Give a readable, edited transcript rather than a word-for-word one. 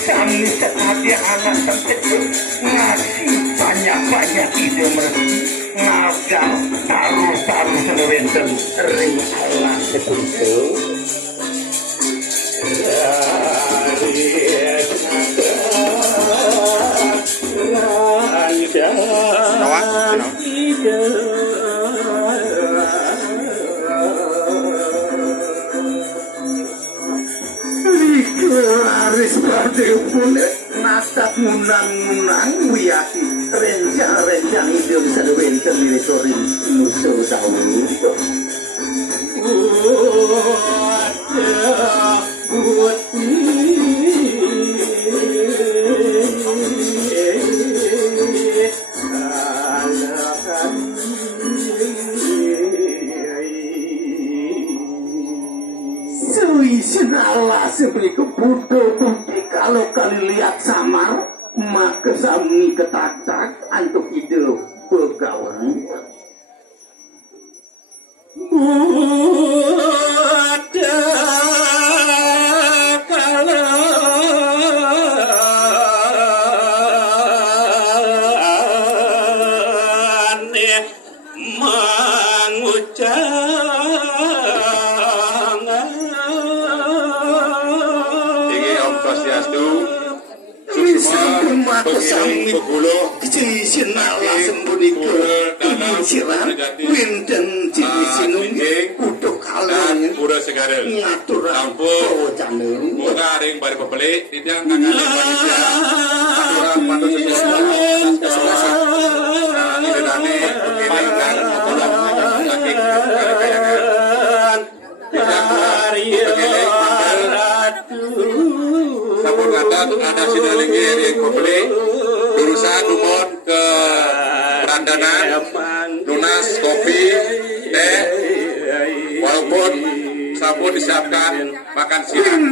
Kami sebagai anak terkecil ngasih banyak-banyak ide mereka ngagal taruh senewenten ring Allah seperti laris pada pune nasab munang wiyaki rencang ide bisa diwenten ini sore musuh tahu buat Allah sebeli kebudo budi kalau kali lihat samar maka sami ketak-tak untuk hidup pegawai ada kalau aneh mengucap kesami cisin Allah sembunyiku siram winten cisinung utuh kaleng ngatur janeng muga ring bari pepeli tidak kangen panitia aturan pandu sesuatu ini nanti pengiringan lagi kayangan sabun ngadat ada sidalingi yang pepeli urusan numon ke randanan lunas kopi teh walaupun sabun disiapkan makan siang